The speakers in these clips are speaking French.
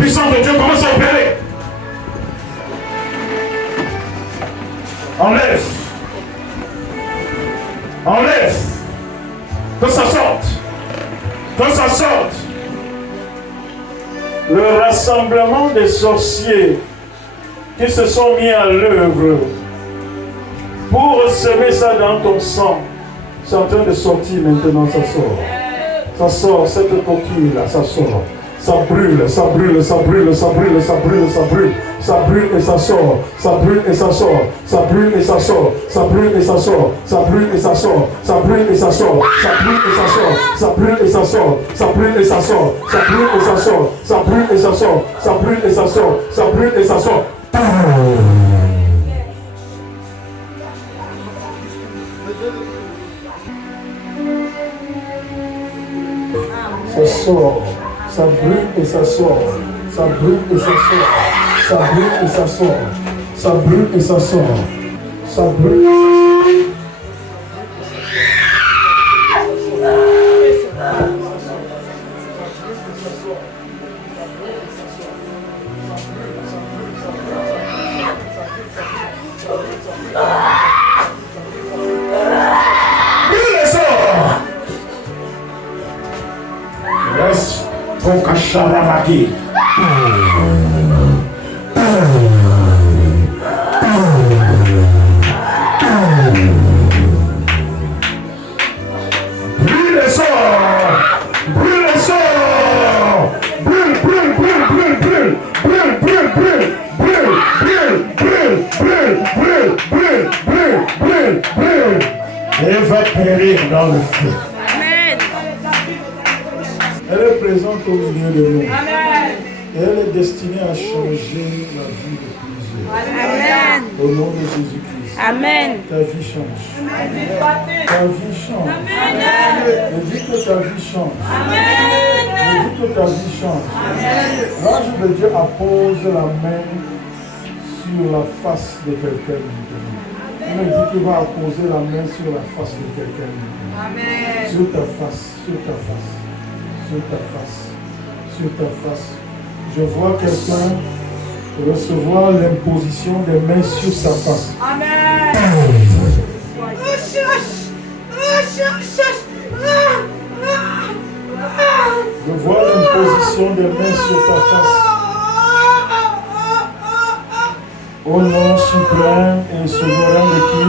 puissance de Dieu commence à opérer. Enlève. Enlève. Que ça sorte. Que ça sorte. Le rassemblement des sorciers qui se sont mis à l'œuvre pour semer ça dans ton sang, c'est en train de sortir maintenant, ça sort. Ça sort, cette coquille-là, ça sort. Ça brûle, ça brûle, ça brûle, ça brûle, ça brûle, ça brûle. Ça brûle et ça sort. Ça brûle et ça sort. Ça brûle et ça sort. Ça brûle et ça sort. Ça brûle et ça sort. Ça brûle et ça sort. Ça brûle et ça sort. Ça brûle et ça sort. Ça brûle et ça sort. Ça brûle et ça sort. Ça brûle et ça sort. Ça brûle et ça sort. Ça brûle et ça sort. Ça sort, ça brûle et ça sort, ça brûle et ça sort, ça brûle et ça sort, ça brûle et ça sort, ça brûle. Sharamaki. Brûle le sort. Brûle le sort. Brûle, brûle, brûle, brûle, brûle. Brûle, brûle, brûle. Brûle, brûle, brûle, brûle, brûle, brûle, brûle, brûle, brûle. Et va périr dans le feu. Elle est présente au milieu de nous. Amen. Et elle est destinée à changer la vie de plusieurs. Amen. Au nom de Jésus-Christ. Amen. Ta vie change. Ta vie change. Amen. Je dis que ta vie change. Amen. Je dis que ta vie change. Amen. L'ange de Dieu appose la main sur la face de quelqu'un. Il me dit qu'il va apposer la main sur la face de quelqu'un. Amen. Sur ta face, sur ta face. Sur ta face, sur ta face. Je vois quelqu'un recevoir l'imposition des mains sur sa face. Amen. Je vois l'imposition des mains sur ta face. Au nom suprême et souverain de qui?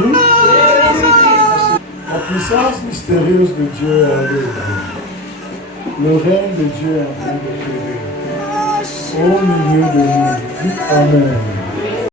La puissance mystérieuse de Dieu est avec vous. Le règne de Dieu est en train de créer au milieu de nous. Amen.